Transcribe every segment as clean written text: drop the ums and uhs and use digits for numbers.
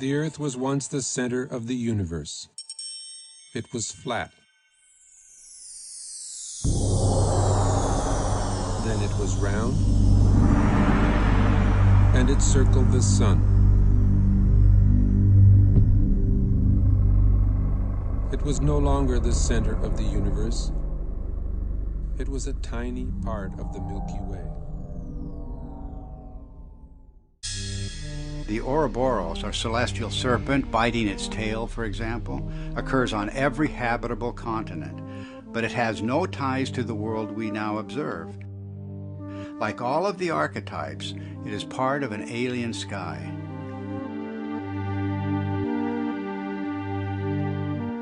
The Earth was once the center of the universe. It was flat. Then it was round, and it circled the sun. It was no longer the center of the universe. It was a tiny part of the Milky Way. The Ouroboros, or celestial serpent, biting its tail, for example, occurs on every habitable continent, but it has no ties to the world we now observe. Like all of the archetypes, it is part of an alien sky.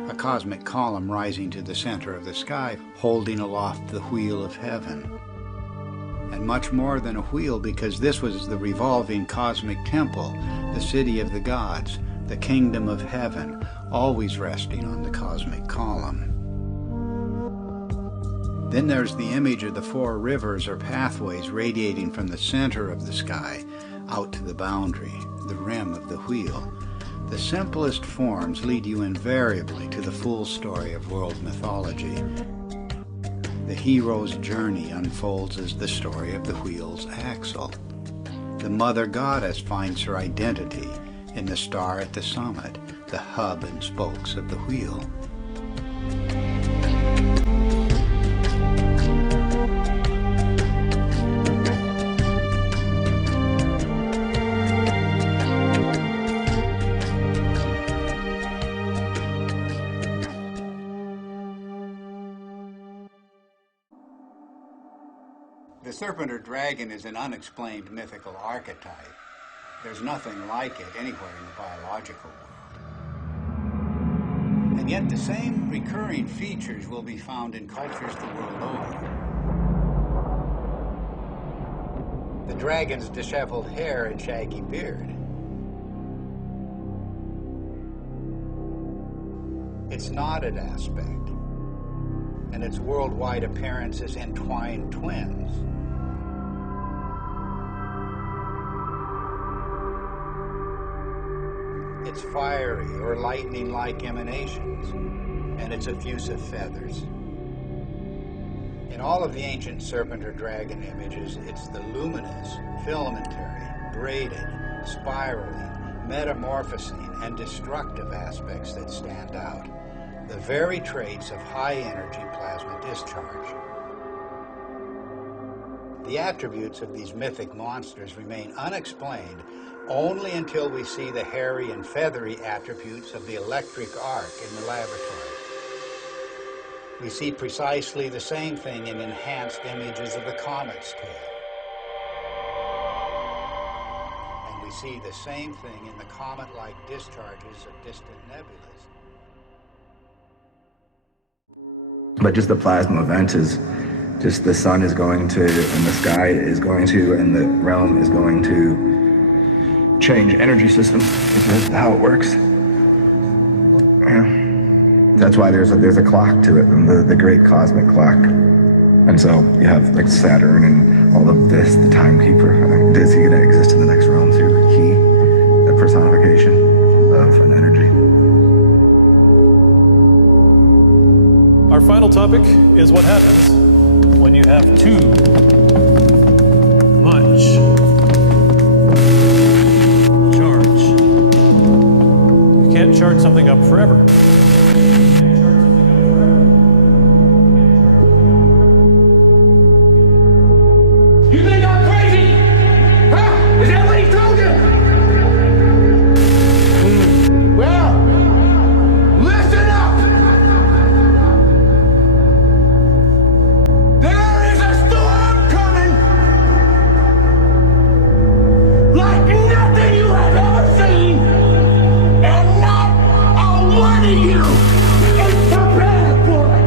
A cosmic column rising to the center of the sky, holding aloft the wheel of heaven. And much more than a wheel, because this was the revolving cosmic temple, the city of the gods, the kingdom of heaven, always resting on the cosmic column. Then there's the image of the four rivers or pathways radiating from the center of the sky out to the boundary, the rim of the wheel. The simplest forms lead you invariably to the full story of world mythology. The hero's journey unfolds as the story of the wheel's axle. The mother goddess finds her identity in the star at the summit, the hub and spokes of the wheel. The serpent or dragon is an unexplained mythical archetype. There's nothing like it anywhere in the biological world. And yet the same recurring features will be found in cultures the world over. The dragon's disheveled hair and shaggy beard. Its knotted aspect, and its worldwide appearance as entwined twins. Its fiery or lightning-like emanations, and its effusive feathers. In all of the ancient serpent or dragon images, it's the luminous, filamentary, braided, spiraling, metamorphosing, and destructive aspects that stand out. The very traits of high-energy plasma discharge. The attributes of these mythic monsters remain unexplained only until we see the hairy and feathery attributes of the electric arc in the laboratory. We see precisely the same thing in enhanced images of the comet's tail. And we see the same thing in the comet-like discharges of distant nebulas. But just the plasma event is just the sun is going to, and the sky is going to, and the realm is going to change energy systems. That's how it works. Yeah. That's why there's a clock to it, and the great cosmic clock. And so you have like Saturn and all of this, the timekeeper. Is he going to exist in the next realm through the key, the personification of an energy? Our final topic is what happens when you have too much charge. You can't charge something up forever. You think I'm crazy? Huh? Is that what he told you? Well, listen up! There is a storm coming! Like nothing you have ever seen! And not a one of you is prepared for it!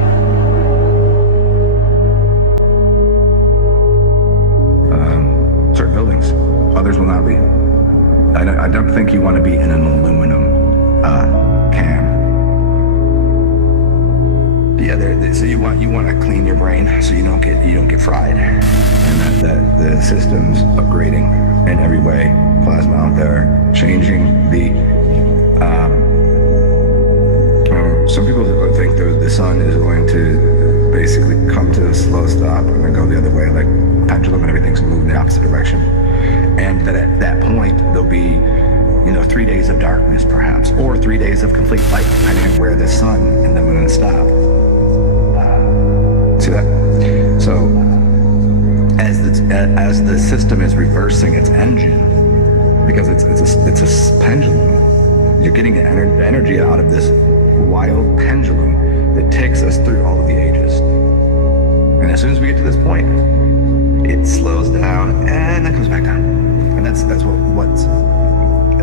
Certain buildings, others will not be. I don't think you want to be in an aluminum can. Yeah, so you want to clean your brain so you don't get fried, and that the system's upgrading in every way. Plasma out there, changing the Some people think that the sun is going to basically come to a slow stop and then go the other way, like pendulum, and everything's moving in the opposite direction. And that at that point, there'll be, 3 days of darkness, perhaps, or 3 days of complete light, depending on where the sun and the moon stop. See that? So, as the system is reversing its engine, because it's a pendulum, you're getting the energy out of this wild pendulum that takes us through all of the ages. And as soon as we get to this point, it slows down and then comes back down. And that's what's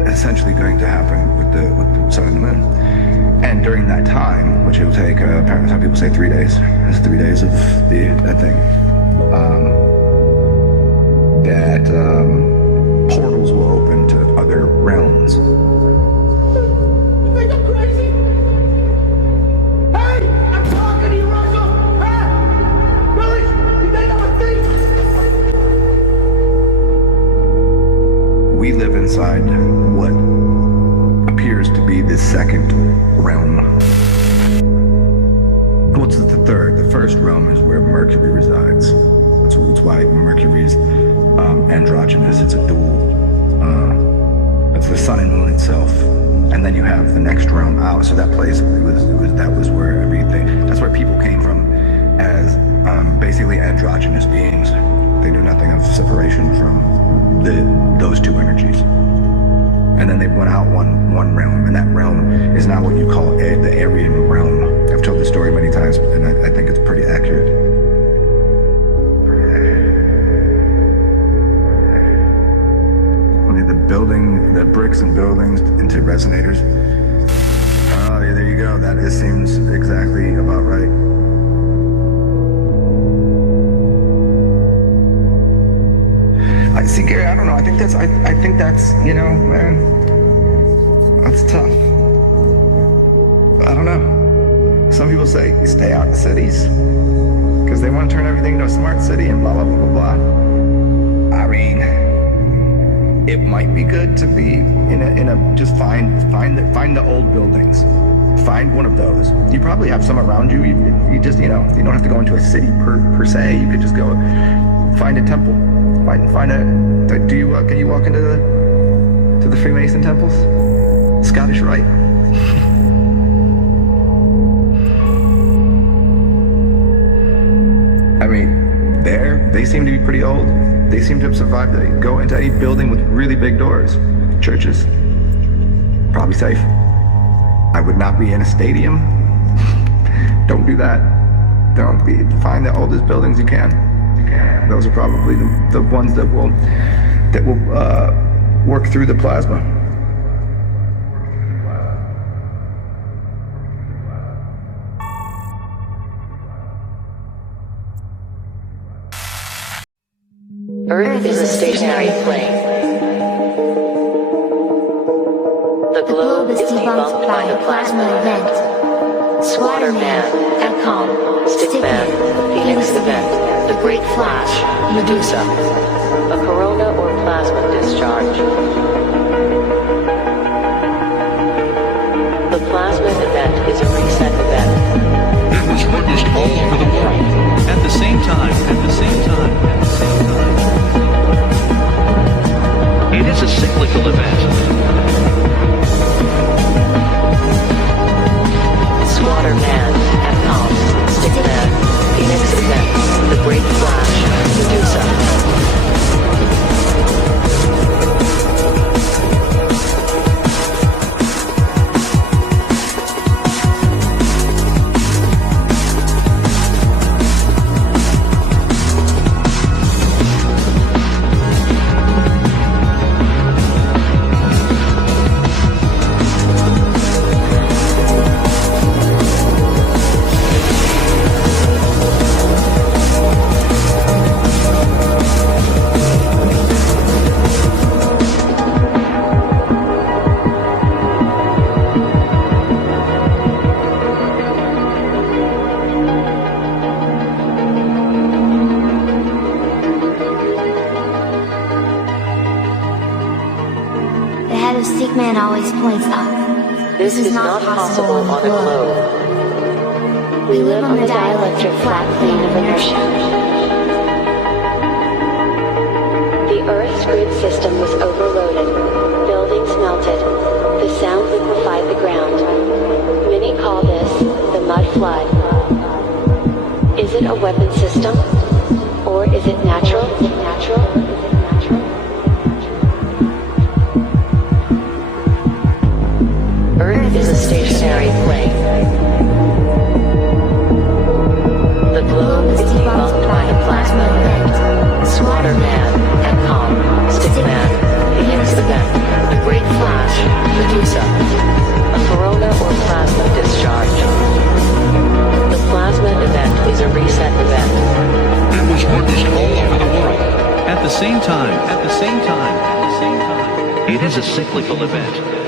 essentially going to happen with the sun and the moon. And during that time, which it will take, apparently some people say 3 days. It's 3 days of that thing. Portals will open to other realms. You think I'm crazy? Hey, I'm talking to you, Russell! Huh? Really? You think I'm a thief? We live inside what appears to be the second realm. What's the third? The first realm is where Mercury resides. That's why Mercury's androgynous. It's a dual. It's the sun and moon itself. And then you have the next realm out. So that place, that was where everything, that's where people came from as basically androgynous beings. They knew nothing of separation from those two energies. And then they went out one realm, and that realm is now what you call the Aryan realm. I've told this story many times, and I think it's pretty accurate. The bricks and buildings into resonators. Oh, yeah, there you go. That seems exactly about right. I see, Gary. I don't know. I think that's. Man, that's tough. I don't know. Some people say you stay out in the cities because they want to turn everything into a smart city and blah blah blah blah blah. I mean, it might be good to be in a just find the old buildings. Find one of those. You probably have some around you. You just you don't have to go into a city per se. You could just go find a temple. Find a. Can you walk into the Freemason temples? Scottish Rite. I mean, they seem to be pretty old. They seem to have survived. They go into any building with really big doors. Churches, probably safe. I would not be in a stadium. Don't do that. Find the oldest buildings you can. Those are probably the ones that will work through the plasma. Earth is a stationary plane. The globe is debunked by the plasma event. Swatter Man, Ecom, Stickman, Phoenix event, the Great Flash, Medusa. A corona or plasma discharge. The plasma event is a reset event. It was witnessed all over the world. At the same time. It is a cyclical event. Swatter Man, Ecom, Stickman, Phoenix event, the Great Flash, Medusa. The head of Stickman always points up. This is not possible on a globe. We live on the dielectric flat plane of inertia. The Earth's grid system was overloaded. Buildings melted. The sound liquefied the ground. Many call this the mud flood. Is it a weapon system? Or is it natural? Earth is a stationary plane. The globe is debunked by a plasma event. Slaughterman, Ecom, Stickman, Phoenix event, the Great Flash, Medusa, a corona or plasma discharge. The plasma event is a reset event. It was witnessed all over the world. At the same time. It is a cyclical event.